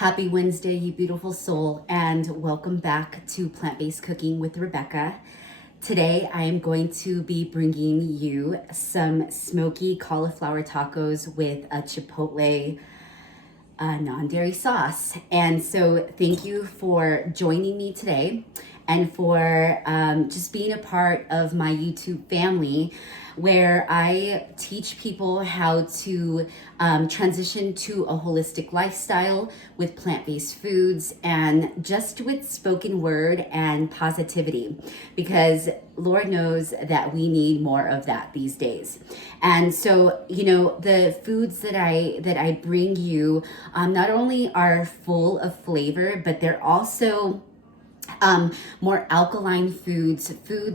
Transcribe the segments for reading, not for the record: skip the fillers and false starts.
Happy Wednesday, you beautiful soul, and welcome back to Plant-Based Cooking with Rebecca. Today, I am going to be bringing you some smoky cauliflower tacos with a Chipotle non-dairy sauce. And so thank you for joining me today and for just being a part of my YouTube family, where I teach people how to transition to a holistic lifestyle with plant-based foods and just with spoken word and positivity, because Lord knows that we need more of that these days. And so, you know, the foods that I bring you not only are full of flavor, but they're also more alkaline foods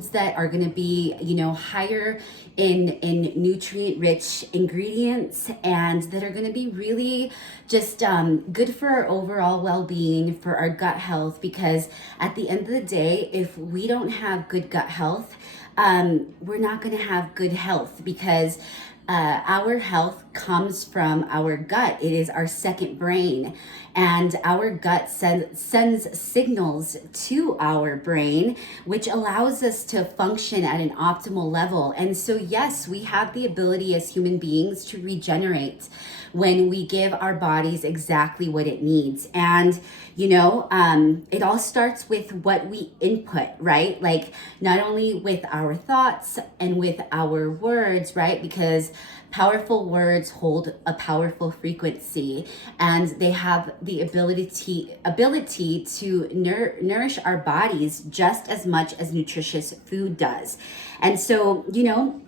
that are going to be, you know, higher in nutrient rich ingredients, and that are going to be really just good for our overall well-being, for our gut health. Because at the end of the day, if we don't have good gut health, we're not going to have good health, because our health comes from our gut. It is our second brain, and our gut sends signals to our brain, which allows us to function at an optimal level. And so, yes, we have the ability as human beings to regenerate when we give our bodies exactly what it needs. And, you know, it all starts with what we input, right? Like, not only with our thoughts and with our words, right? Because powerful words hold a powerful frequency, and they have the ability to nourish our bodies just as much as nutritious food does. And so, you know,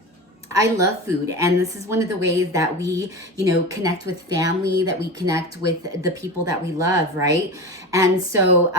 I love food, and this is one of the ways that we, you know, connect with family, that we connect with the people that we love, right? And so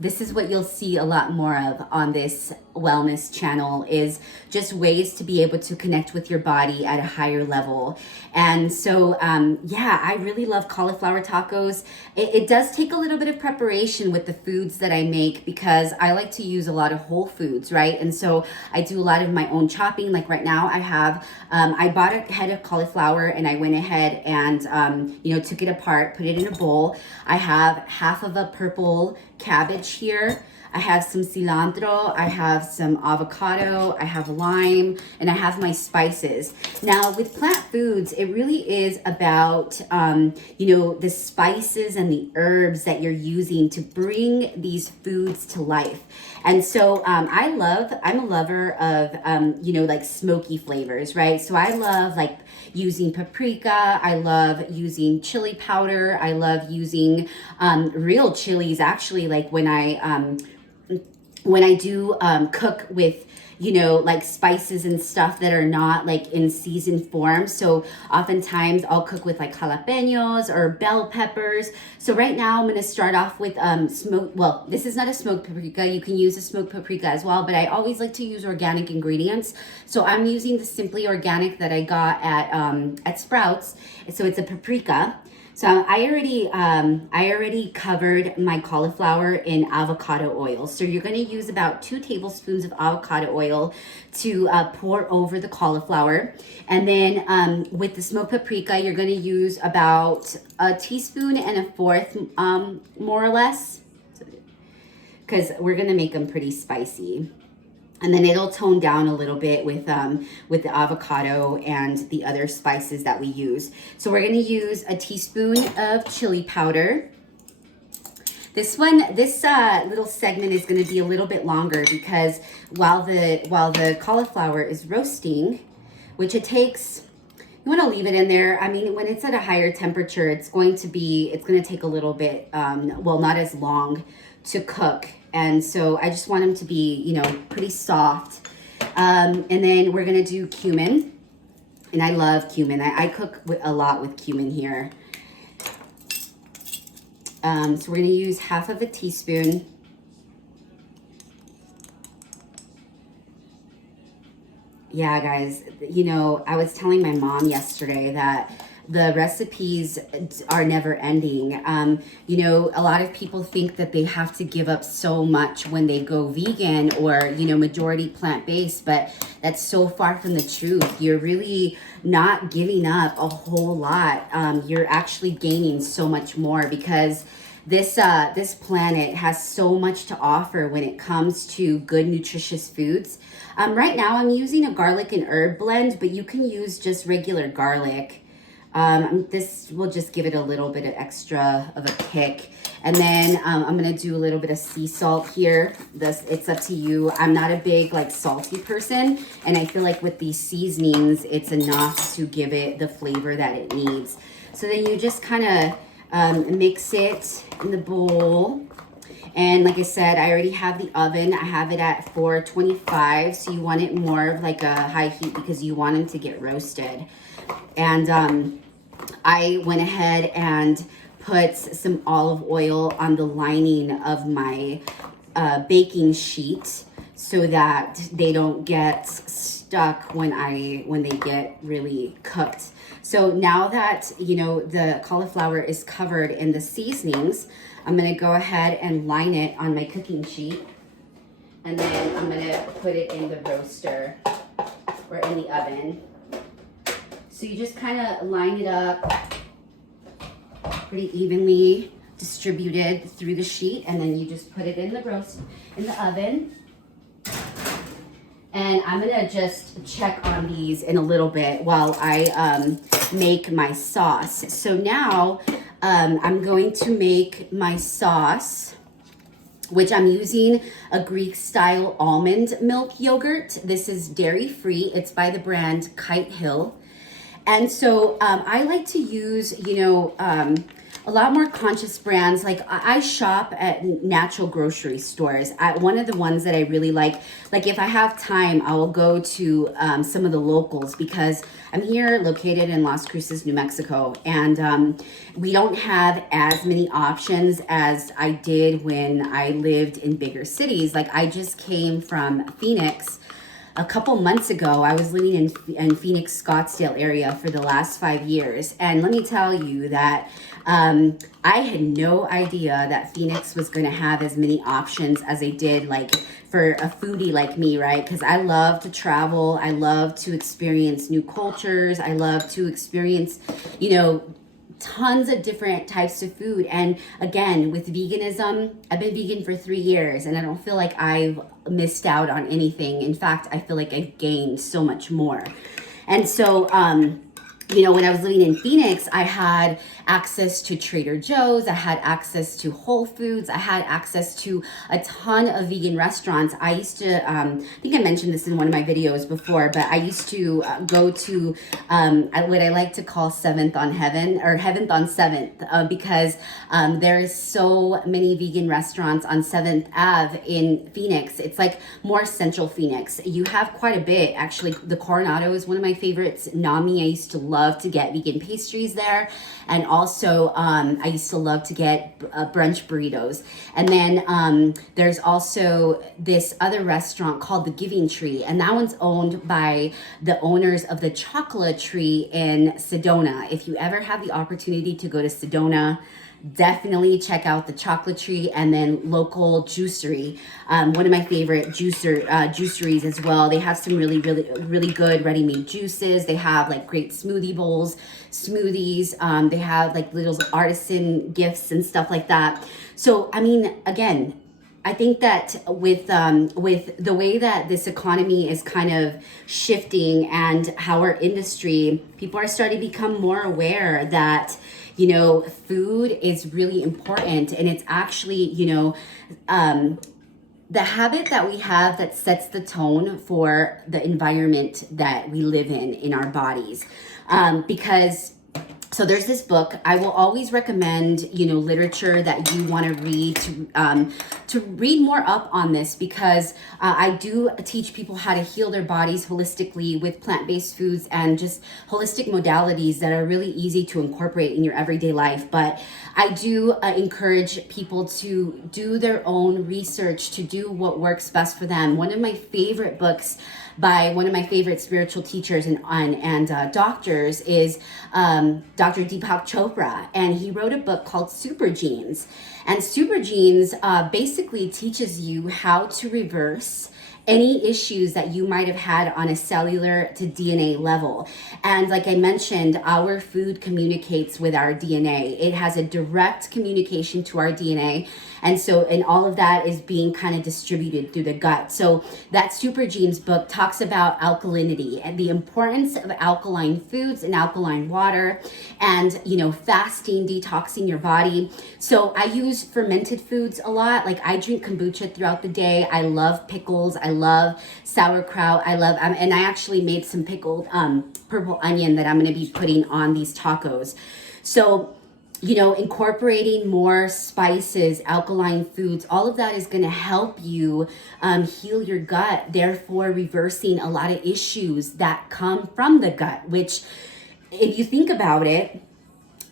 this is what you'll see a lot more of on this wellness channel, is just ways to be able to connect with your body at a higher level. And so yeah, I really love cauliflower tacos. It does take a little bit of preparation with the foods that I make, because I like to use a lot of whole foods, right? And so I do a lot of my own chopping. Like right now I have I bought a head of cauliflower, and I went ahead and you know, took it apart, put it in a bowl. I have half of a purple cabbage here. I have some cilantro, I have some avocado, I have lime, and I have my spices. Now with plant foods, it really is about, you know, the spices and the herbs that you're using to bring these foods to life. And so I'm a lover of, you know, like smoky flavors, right? So I love like using paprika. I love using chili powder. I love using real chilies, actually, like when I do cook with, you know, like spices and stuff that are not like in seasoned form. So oftentimes I'll cook with like jalapenos or bell peppers. So right now I'm going to start off with well, this is not a smoked paprika. You can use a smoked paprika as well, but I always like to use organic ingredients. So I'm using the Simply Organic that I got at Sprouts. So it's a paprika. So I already covered my cauliflower in avocado oil. So you're going to use about 2 tablespoons of avocado oil to pour over the cauliflower. And then with the smoked paprika, you're going to use about a teaspoon and a fourth, more or less, because we're going to make them pretty spicy. And then it'll tone down a little bit with the avocado and the other spices that we use. So we're gonna use a teaspoon of chili powder. This little segment is gonna be a little bit longer, because while the cauliflower is roasting, which it takes, you want to leave it in there. I mean, when it's at a higher temperature, it's going to take a little bit, well, not as long to cook. And so I just want them to be, you know, pretty soft. And then we're going to do cumin. And I love cumin. I cook a lot with cumin here. So we're going to use half of a teaspoon. Yeah, guys, you know, I was telling my mom yesterday that the recipes are never ending. You know, a lot of people think that they have to give up so much when they go vegan or, you know, majority plant-based, but that's so far from the truth. You're really not giving up a whole lot. You're actually gaining so much more, because this planet has so much to offer when it comes to good, nutritious foods. Right now I'm using a garlic and herb blend, but you can use just regular garlic. This will just give it a little bit of extra of a kick. And then I'm gonna do a little bit of sea salt here. It's up to you. I'm not a big like salty person, and I feel like with these seasonings, it's enough to give it the flavor that it needs. So then you just kind of mix it in the bowl. And like I said, I already have the oven. I have it at 425, so you want it more of like a high heat because you want them to get roasted. And I went ahead and put some olive oil on the lining of my baking sheet so that they don't get stuck when they get really cooked. So now that, you know, the cauliflower is covered in the seasonings, I'm gonna go ahead and line it on my cooking sheet. And then I'm gonna put it in the roaster or in the oven. So you just kind of line it up pretty evenly distributed through the sheet, and then you just put it in the oven. And I'm gonna just check on these in a little bit while I make my sauce. So now I'm going to make my sauce, which I'm using a Greek style almond milk yogurt. This is dairy free. It's by the brand Kitehill. And so I like to use, you know, a lot more conscious brands. Like I shop at natural grocery stores. One of the ones that I really like if I have time, I will go to some of the locals, because I'm here located in Las Cruces, New Mexico, and we don't have as many options as I did when I lived in bigger cities. Like I just came from Phoenix. A couple months ago, I was living in Phoenix, Scottsdale area for the last 5 years. And let me tell you that I had no idea that Phoenix was going to have as many options as they did, like for a foodie like me, right? Because I love to travel. I love to experience new cultures. I love to experience, you know, tons of different types of food. And again, with veganism, I've been vegan for 3 years, and I don't feel like I've missed out on anything. In fact, I feel like I've gained so much more. And so, you know, when I was living in Phoenix, I had access to Trader Joe's, I had access to Whole Foods, I had access to a ton of vegan restaurants. I used to, I think I mentioned this in one of my videos before, but I used to go to what I like to call Seventh on Heaven, or Heaventh on 7th, because there is so many vegan restaurants on 7th Ave in Phoenix. It's like more central Phoenix. You have quite a bit, actually. The Coronado is one of my favorites. Nami, I used to love to get vegan pastries there. And also, I used to love to get brunch burritos. And then there's also this other restaurant called The Giving Tree. And that one's owned by the owners of the Chocolate Tree in Sedona. If you ever have the opportunity to go to Sedona, definitely check out the Chocolate Tree, and then local juicery. One of my favorite juiceries as well. They have some really good ready-made juices. They have like great smoothie bowls, smoothies. They have like little artisan gifts and stuff like that. So, I mean, again, I think that with the way that this economy is kind of shifting, and how our industry, people are starting to become more aware that, you know, food is really important. And it's actually, you know, the habit that we have that sets the tone for the environment that we live in our bodies. Because so there's this book. I will always recommend, you know, literature that you want to read to read more up on this, because I do teach people how to heal their bodies holistically with plant-based foods and just holistic modalities that are really easy to incorporate in your everyday life. But I do encourage people to do their own research, to do what works best for them. One of my favorite books by one of my favorite spiritual teachers and doctors is Dr. Deepak Chopra, and he wrote a book called Super Genes. And Super Genes basically teaches you how to reverse any issues that you might have had on a cellular to DNA level. And like I mentioned, our food communicates with our DNA. It has a direct communication to our DNA. And all of that is being kind of distributed through the gut. So that Super Genes book talks about alkalinity and the importance of alkaline foods and alkaline water and, fasting, detoxing your body. So I use fermented foods a lot. Like I drink kombucha throughout the day. I love pickles. I love sauerkraut. And I actually made some pickled purple onion that I'm going to be putting on these tacos. So, incorporating more spices, alkaline foods, all of that is going to help you heal your gut, therefore reversing a lot of issues that come from the gut, which if you think about it,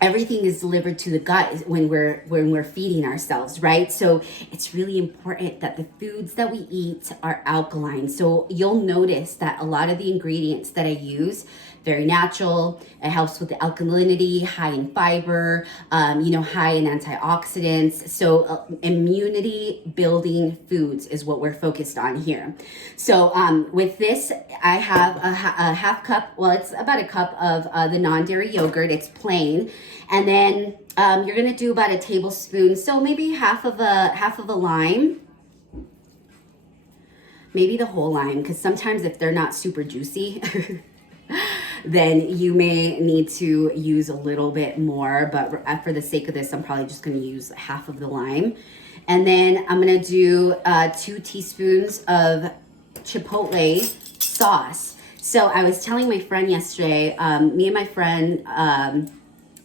everything is delivered to the gut when we're feeding ourselves, right? So it's really important that the foods that we eat are alkaline. So you'll notice that a lot of the ingredients that I use, very natural. It helps with the alkalinity, high in fiber, high in antioxidants. So immunity building foods is what we're focused on here. So with this, I have a half cup, well, it's about a cup of the non-dairy yogurt. It's plain. And then you're gonna do about a tablespoon, so maybe half of a lime. Maybe the whole lime, because sometimes if they're not super juicy, then you may need to use a little bit more, but for the sake of this, I'm probably just gonna use half of the lime. And then I'm gonna do 2 teaspoons of Chipotle sauce. So I was telling my friend yesterday, me and my friend,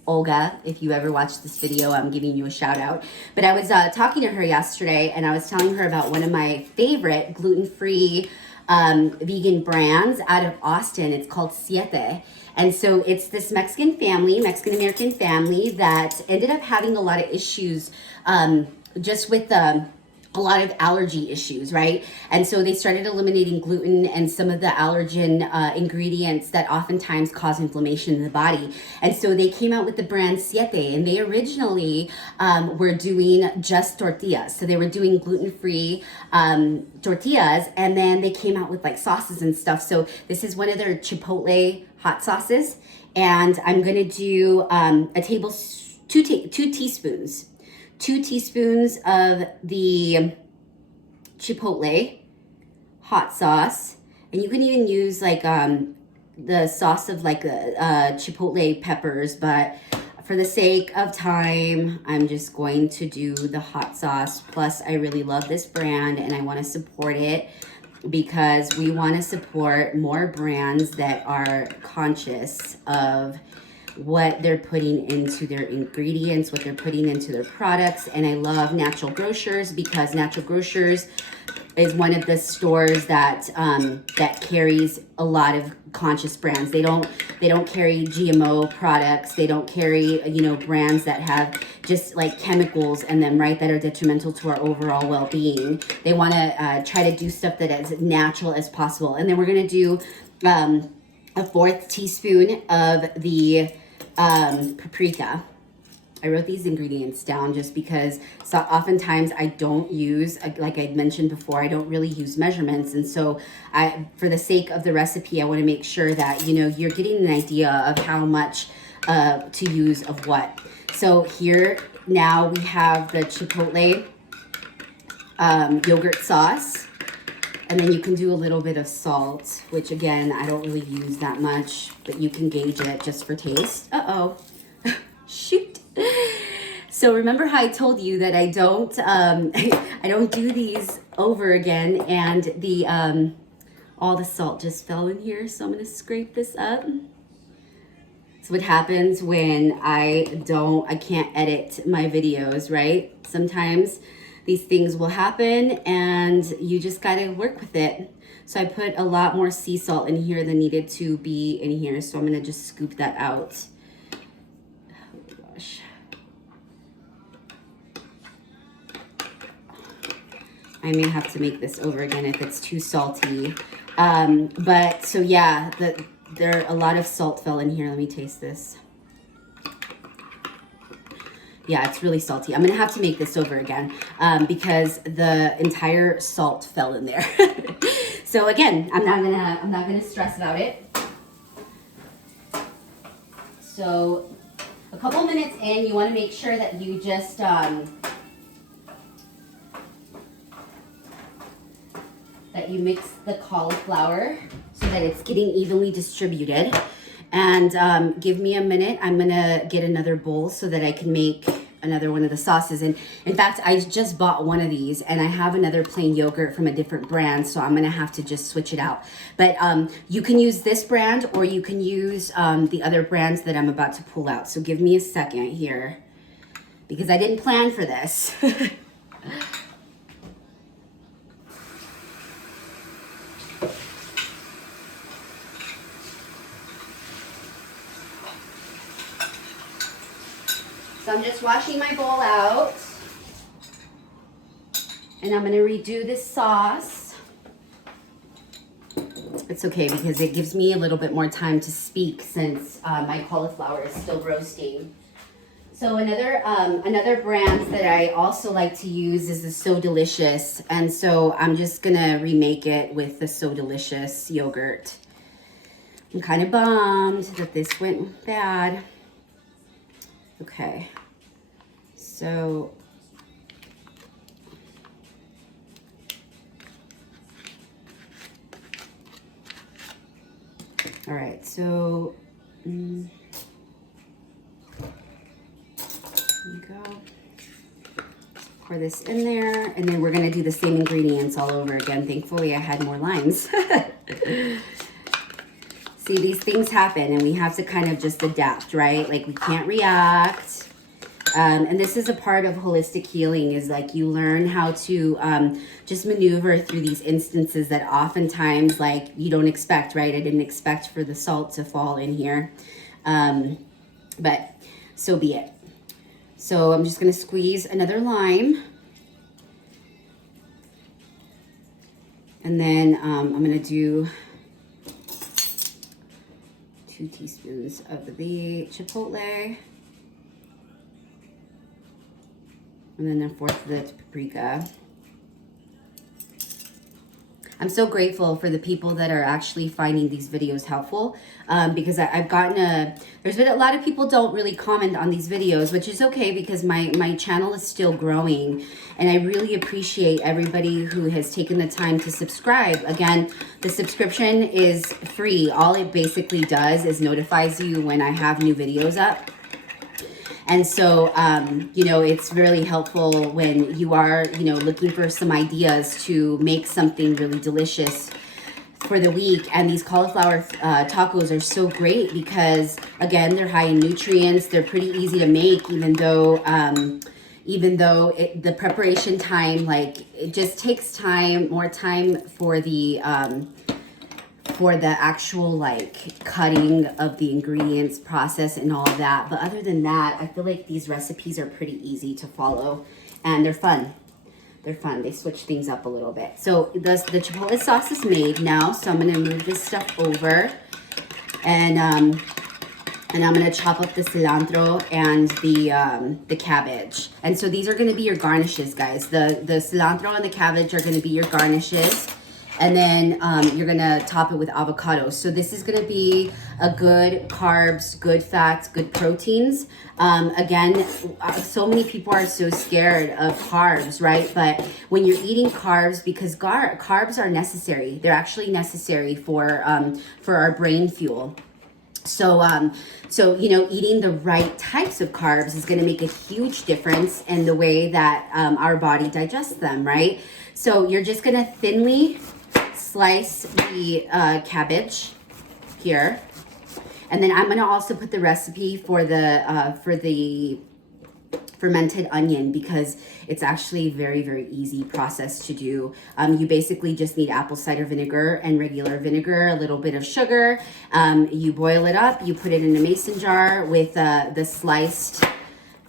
Olga, if you ever watched this video, I'm giving you a shout out. But I was talking to her yesterday, and I was telling her about one of my favorite gluten-free vegan brands out of Austin. It's called Siete. And so it's this Mexican-American family that ended up having a lot of issues just with a lot of allergy issues, right? And so they started eliminating gluten and some of the allergen ingredients that oftentimes cause inflammation in the body. And so they came out with the brand Siete, and they originally were doing just tortillas. So they were doing gluten-free tortillas, and then they came out with like sauces and stuff. So this is one of their Chipotle hot sauces, and I'm gonna do two teaspoons. 2 teaspoons of the Chipotle hot sauce, and you can even use like the sauce of like Chipotle peppers, but for the sake of time, I'm just going to do the hot sauce. Plus, I really love this brand and I want to support it because we want to support more brands that are conscious of what they're putting into their ingredients, what they're putting into their products. And I love Natural Grocers because Natural Grocers is one of the stores that that carries a lot of conscious brands. They don't carry GMO products. They don't carry brands that have just like chemicals in them, right, that are detrimental to our overall well-being. They want to try to do stuff that is natural as possible. And then we're gonna do a 1/4 teaspoon of the paprika. I wrote these ingredients down just because oftentimes I don't use, like I mentioned before, I don't really use measurements. And so for the sake of the recipe, I want to make sure that, you're getting an idea of how much to use of what. So here now we have the Chipotle yogurt sauce. And then you can do a little bit of salt, which again, I don't really use that much, but you can gauge it just for taste. Uh-oh, shoot. So remember how I told you that I don't I don't do these over again, and the all the salt just fell in here, so I'm gonna scrape this up. That's what happens when I can't edit my videos, right? Sometimes these things will happen and you just gotta work with it. So I put a lot more sea salt in here than needed to be in here. So I'm gonna just scoop that out. Oh gosh. I may have to make this over again if it's too salty. But so yeah, there a lot of salt fell in here. Let me taste this. Yeah, it's really salty. I'm gonna have to make this over again because the entire salt fell in there. So again, I'm not gonna stress about it. So a couple minutes in, you want to make sure that you just that you mix the cauliflower so that it's getting evenly distributed. And give me a minute. I'm gonna get another bowl so that I can make another one of the sauces. And in fact, I just bought one of these and I have another plain yogurt from a different brand, so I'm gonna have to just switch it out. But you can use this brand or you can use the other brands that I'm about to pull out. So give me a second here because I didn't plan for this. So I'm just washing my bowl out and I'm gonna redo this sauce. It's okay because it gives me a little bit more time to speak since my cauliflower is still roasting. So another brand that I also like to use is the So Delicious. And so I'm just gonna remake it with the So Delicious yogurt. I'm kind of bummed that this went bad. Okay, so all right, so there you go. Pour this in there, and then we're gonna do the same ingredients all over again. Thankfully, I had more lines. See, these things happen and we have to kind of just adapt, right? Like we can't react. And this is a part of holistic healing is like you learn how to just maneuver through these instances that oftentimes like you don't expect, right? I didn't expect for the salt to fall in here, but so be it. So I'm just gonna squeeze another lime. And then I'm gonna do 2 teaspoons of the Chipotle. And then 1/4 of the paprika. I'm so grateful for the people that are actually finding these videos helpful because I've gotten there's been a lot of people don't really comment on these videos, which is okay because my channel is still growing and I really appreciate everybody who has taken the time to subscribe. Again, the subscription is free. All it basically does is notifies you when I have new videos up. And so, you know, it's really helpful when you are, you know, looking for some ideas to make something really delicious for the week. And these cauliflower tacos are so great because, again, they're high in nutrients. They're pretty easy to make, even though the preparation time, like, it just takes time, more time for the actual like cutting of the ingredients process and all of that. But other than that, I feel like these recipes are pretty easy to follow and they're fun. They're fun. They switch things up a little bit. So the Chipotle sauce is made now. So I'm gonna move this stuff over and I'm gonna chop up the cilantro and the cabbage. And so these are gonna be your garnishes, guys. The cilantro and the cabbage are gonna be your garnishes. And then you're gonna top it with avocado. So this is gonna be a good carbs, good fats, good proteins. Again, so many people are so scared of carbs, right? But when you're eating carbs, because carbs are necessary, they're actually necessary for our brain fuel. So, you know, eating the right types of carbs is going to make a huge difference in the way that our body digests them, right? So you're just going to thinly slice the cabbage here. And then I'm going to also put the recipe for the fermented onion because it's actually a very, very easy process to do. You basically just need apple cider vinegar and regular vinegar, a little bit of sugar. You boil it up, you put it in a mason jar with the sliced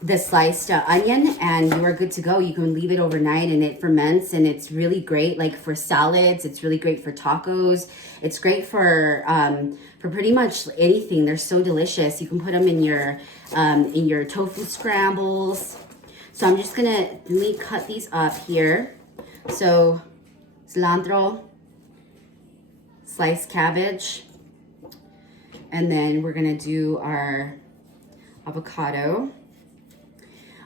the sliced onion, and you are good to go. You can leave it overnight and it ferments, and it's really great like for salads. It's really great for tacos. It's great for pretty much anything. They're so delicious. You can put them in your tofu scrambles. So I'm just gonna, let me cut these up here. So cilantro, sliced cabbage, and then we're gonna do our avocado.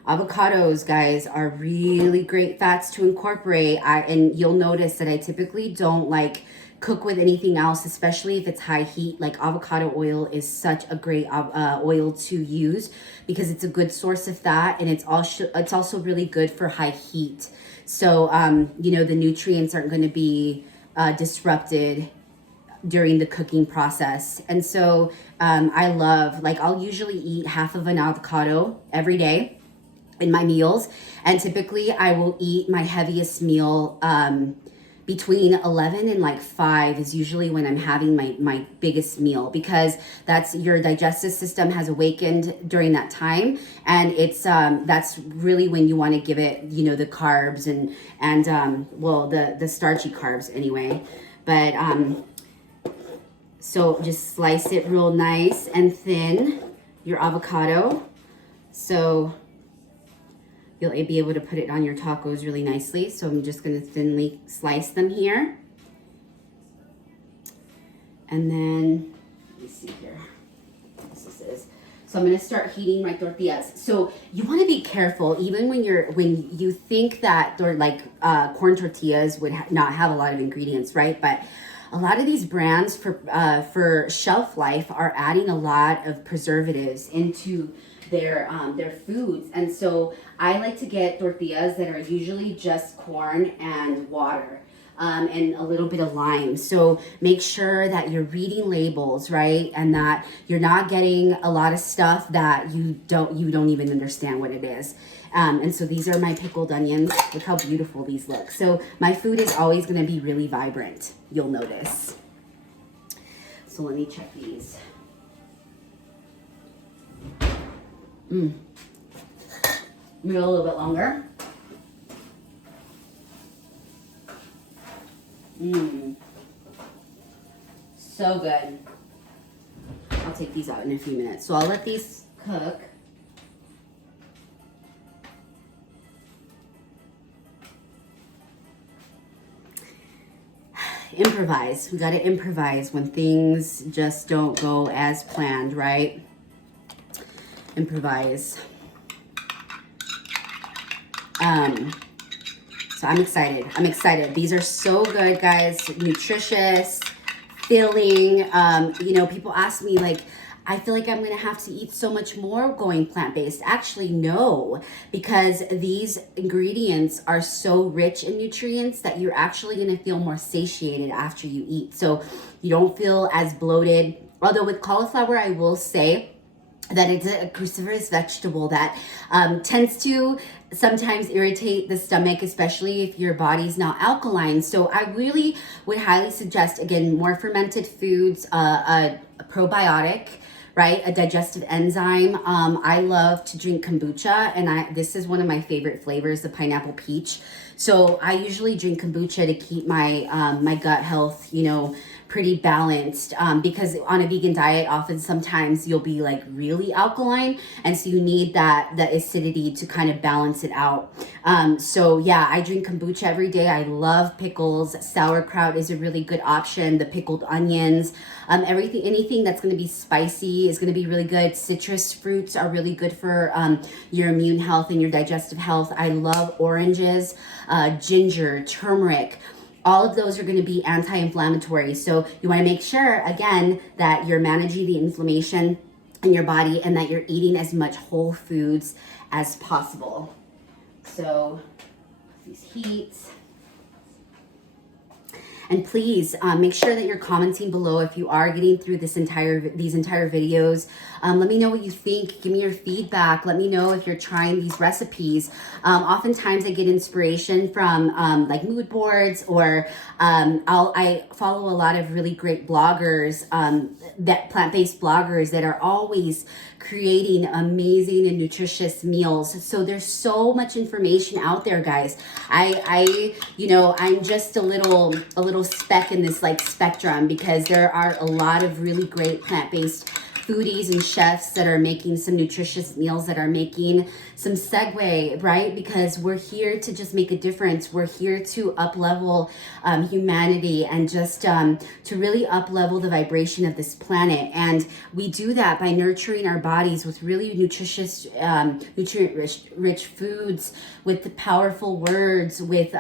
Avocados, guys, are really great fats to incorporate. And you'll notice that I typically don't like cook with anything else, especially if it's high heat. Like avocado oil is such a great oil to use because it's a good source of fat, and it's also really good for high heat. So you know, the nutrients aren't going to be disrupted during the cooking process. And so I love, like, I'll usually eat half of an avocado every day in my meals, and typically I will eat my heaviest meal between 11 and like 5 is usually when I'm having my biggest meal, because that's, your digestive system has awakened during that time, and it's that's really when you want to give it, you know, the carbs and well, the starchy carbs anyway. But so just slice it real nice and thin, your avocado, so you'll be able to put it on your tacos really nicely. So I'm just gonna thinly slice them here. And then, let me see here, what this is. So I'm gonna start heating my tortillas. So you wanna be careful, even when you think that they're like corn tortillas would not have a lot of ingredients, right? But a lot of these brands for shelf life are adding a lot of preservatives into their foods. And so I like to get tortillas that are usually just corn and water and a little bit of lime. So make sure that you're reading labels, right? And that you're not getting a lot of stuff that you don't even understand what it is. And so these are my pickled onions. Look how beautiful these look. So my food is always going to be really vibrant, you'll notice. So let me check these. Maybe a little bit longer. So good. I'll take these out in a few minutes. So I'll let these cook. Improvise. We got to improvise when things just don't go as planned, right? Improvise. So I'm excited. These are so good, guys. Nutritious, filling. You know, people ask me, like, I feel like I'm gonna have to eat so much more going plant-based. Actually, no, because these ingredients are so rich in nutrients that you're actually gonna feel more satiated after you eat. So you don't feel as bloated. Although with cauliflower, I will say that it's a cruciferous vegetable that tends to sometimes irritate the stomach, especially if your body's not alkaline. So I really would highly suggest, again, more fermented foods, a probiotic, right? A digestive enzyme. I love to drink kombucha, and this is one of my favorite flavors, the pineapple peach. So I usually drink kombucha to keep my my gut health, you know, pretty balanced, because on a vegan diet, sometimes you'll be like really alkaline, and so you need the acidity to kind of balance it out. So yeah, I drink kombucha every day. I love pickles. Sauerkraut is a really good option. The pickled onions, anything that's going to be spicy is going to be really good. Citrus fruits are really good for your immune health and your digestive health. I love oranges, ginger, turmeric. All of those are going to be anti-inflammatory. So you want to make sure, again, that you're managing the inflammation in your body and that you're eating as much whole foods as possible. So these heats. And please make sure that you're commenting below if you are getting through these entire videos. Let me know what you think. Give me your feedback. Let me know if you're trying these recipes. Oftentimes I get inspiration from like mood boards, or I follow a lot of really great bloggers, that plant-based bloggers that are always creating amazing and nutritious meals. So there's so much information out there, guys. I'm just a little speck in this like spectrum, because there are a lot of really great plant-based foodies and chefs that are making some nutritious meals, that are making some segue, right? Because we're here to just make a difference. We're here to up-level humanity, and just to really up-level the vibration of this planet. And we do that by nurturing our bodies with really nutritious, nutrient-rich foods, with the powerful words, with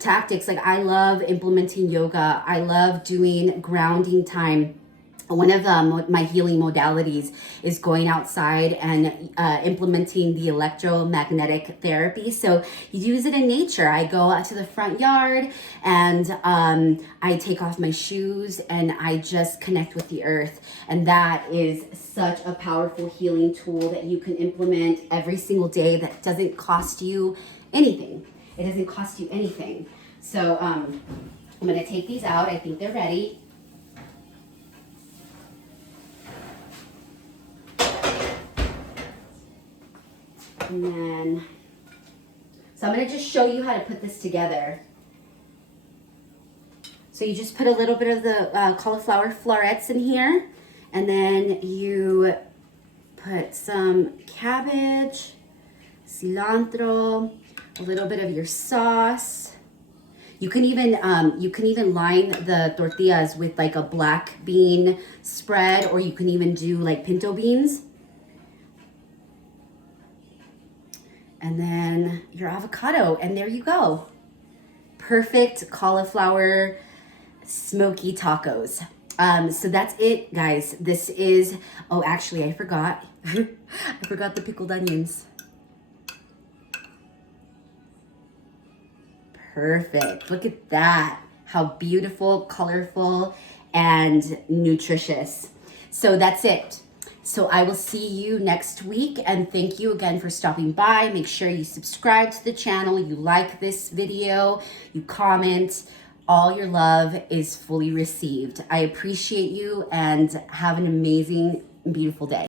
tactics. Like, I love implementing yoga. I love doing grounding time. One of my healing modalities is going outside and implementing the electromagnetic therapy. So you use it in nature. I go out to the front yard, and I take off my shoes, and I just connect with the earth. And that is such a powerful healing tool that you can implement every single day, that doesn't cost you anything. It doesn't cost you anything. So I'm going to take these out. I think they're ready. And then, so I'm going to just show you how to put this together. So you just put a little bit of the cauliflower florets in here, and then you put some cabbage, cilantro, a little bit of your sauce. You can even line the tortillas with like a black bean spread, or you can even do like pinto beans. And then your avocado, and there you go. Perfect cauliflower smoky tacos. So that's it, guys. This is, oh, actually, I forgot. I forgot the pickled onions. Perfect. Look at that. How beautiful, colorful, and nutritious. So that's it. So I will see you next week, and thank you again for stopping by. Make sure you subscribe to the channel, you like this video, you comment. All your love is fully received. I appreciate you, and have an amazing, beautiful day.